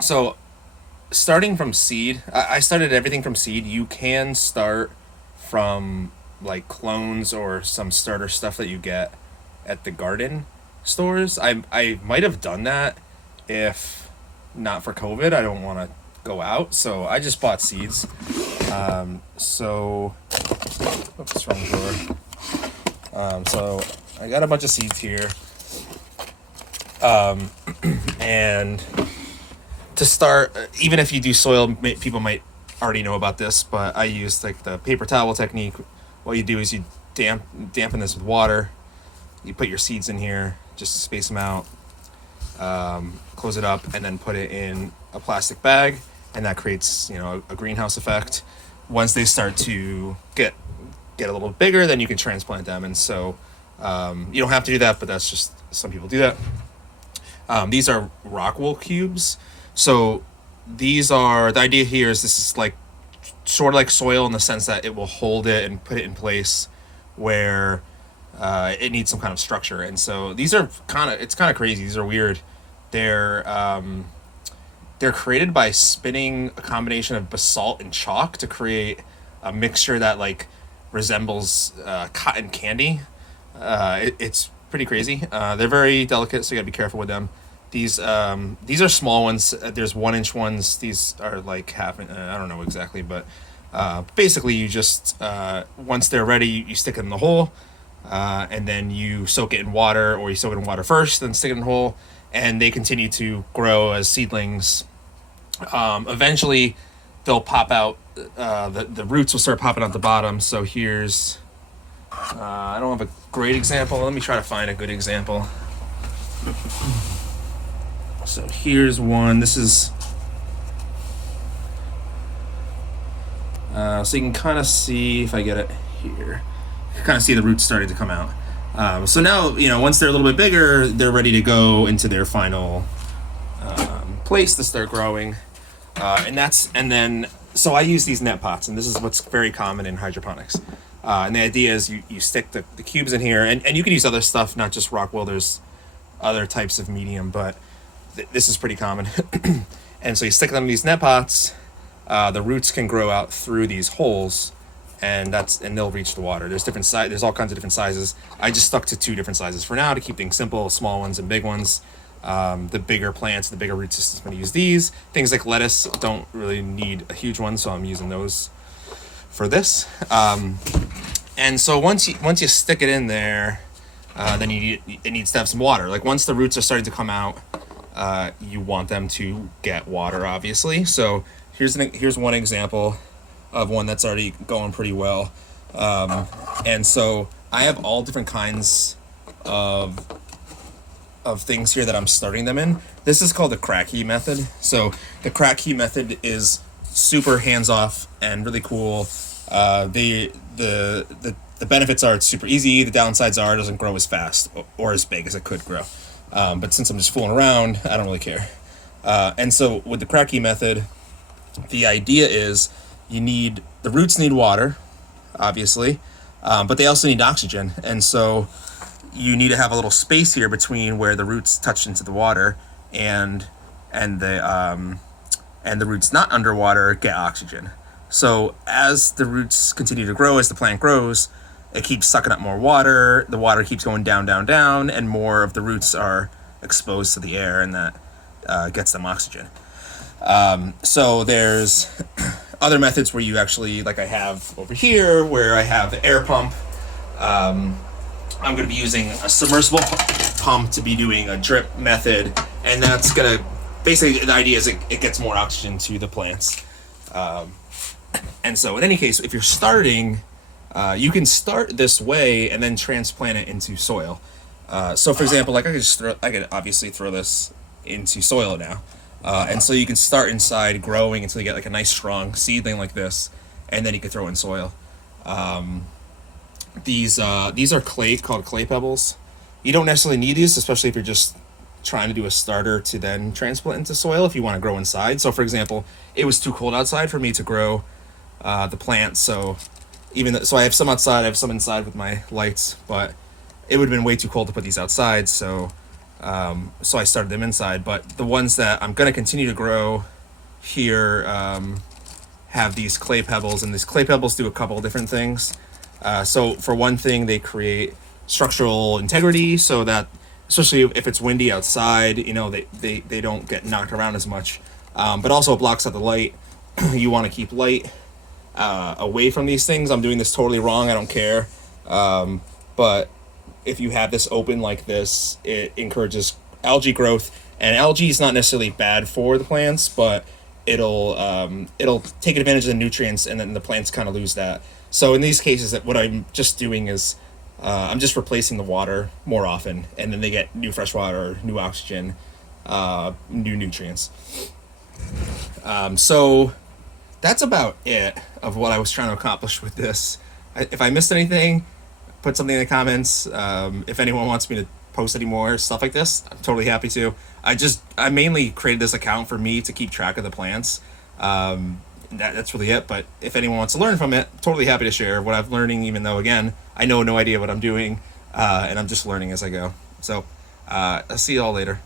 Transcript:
So starting from seed, I started everything from seed. You can start from like clones or some starter stuff that you get at the garden stores. I might have done that if not for COVID. I don't want to go out, so I just bought seeds. So, oops, wrong drawer. So I got a bunch of seeds here, and to start, even if you do soil, people might already know about this, but I use like the paper towel technique. What you do is you dampen this with water. You put your seeds in here, just space them out, close it up, and then put it in a plastic bag, and that creates a greenhouse effect. Once they start to get a little bigger, then you can transplant them. And so you don't have to do that, but that's just some people do that. These are rock wool cubes. So these are the idea here is this is like sort of like soil in the sense that it will hold it and put it in place where it needs some kind of structure. And so these are it's kind of crazy. These are weird. They're they're created by spinning a combination of basalt and chalk to create a mixture that like resembles cotton candy. It's pretty crazy. They're very delicate, so you gotta be careful with them. These are small ones. There's 1 inch ones. These are like half. I don't know exactly, but basically you just once they're ready, you stick it in the hole, and then you soak it in water, or you soak it in water first, then stick it in the hole, and they continue to grow as seedlings. Eventually, they'll pop out. The roots will start popping out the bottom. So here's I don't have a great example. Let me try to find a good example. So here's one. This is so you can kind of see if I get it here. You can kind of see the roots starting to come out. So now once they're a little bit bigger, they're ready to go into their final place to start growing. And then so I use these net pots, and this is what's very common in hydroponics. And the idea is you stick the cubes in here, and you can use other stuff, not just rock wool. There's other types of medium, but this is pretty common. And so you stick them in these net pots. The roots can grow out through these holes, and they'll reach the water. There's all kinds of different sizes. I just stuck to 2 different sizes for now to keep things simple: small ones and big ones. The bigger plants, the bigger root systems, I'm going to use these. Things like lettuce don't really need a huge one, so I'm using those for this. And so once you stick it in there, then it needs to have some water. Like once the roots are starting to come out, you want them to get water, obviously. So here's one example of one that's already going pretty well. And so I have all different kinds of things here that I'm starting them in. This is called the crack key method. So the crack key method is super hands off and really cool. The benefits are it's super easy. The downsides are it doesn't grow as fast or as big as it could grow. But since I'm just fooling around, I don't really care. And so with the crack key method, the idea is the roots need water, obviously, but they also need oxygen. And so you need to have a little space here between where the roots touch into the water and the roots not underwater get oxygen. So as the roots continue to grow, as the plant grows, it keeps sucking up more water. The water keeps going down, down, down, and more of the roots are exposed to the air, and that gets them oxygen. So there's other methods where you actually, like I have over here, where I have the air pump. I'm going to be using a submersible pump to be doing a drip method, and that's going to basically, the idea is it gets more oxygen to the plants. And so in any case, if you're starting, you can start this way and then transplant it into soil. So for example, like I could obviously throw this into soil now. And so you can start inside growing until you get like a nice strong seedling like this, and then you can throw in soil. These are called clay pebbles. You don't necessarily need these, especially if you're just trying to do a starter to then transplant into soil if you want to grow inside. So for example, it was too cold outside for me to grow the plants, so I have some outside, I have some inside with my lights, but it would have been way too cold to put these outside. So So I started them inside. But the ones that I'm going to continue to grow here have these clay pebbles, and these clay pebbles do a couple different things. So for one thing, they create structural integrity, so that especially if it's windy outside, they don't get knocked around as much. But also it blocks out the light. You want to keep light away from these things. I'm doing this totally wrong. I don't care. But if you have this open like this, it encourages algae growth. And algae is not necessarily bad for the plants, but it'll take advantage of the nutrients, and then the plants kind of lose that. So in these cases, what I'm just doing is I'm just replacing the water more often, and then they get new fresh water, new oxygen, new nutrients. So that's about it of what I was trying to accomplish with this. If I missed anything, put something in the comments. If anyone wants me to post any more stuff like this, I'm totally happy to. I mainly created this account for me to keep track of the plants. That's really it. But if anyone wants to learn from it, totally happy to share what I'm learning, even though, again, I know no idea what I'm doing, and I'm just learning as I go. So I'll see you all later.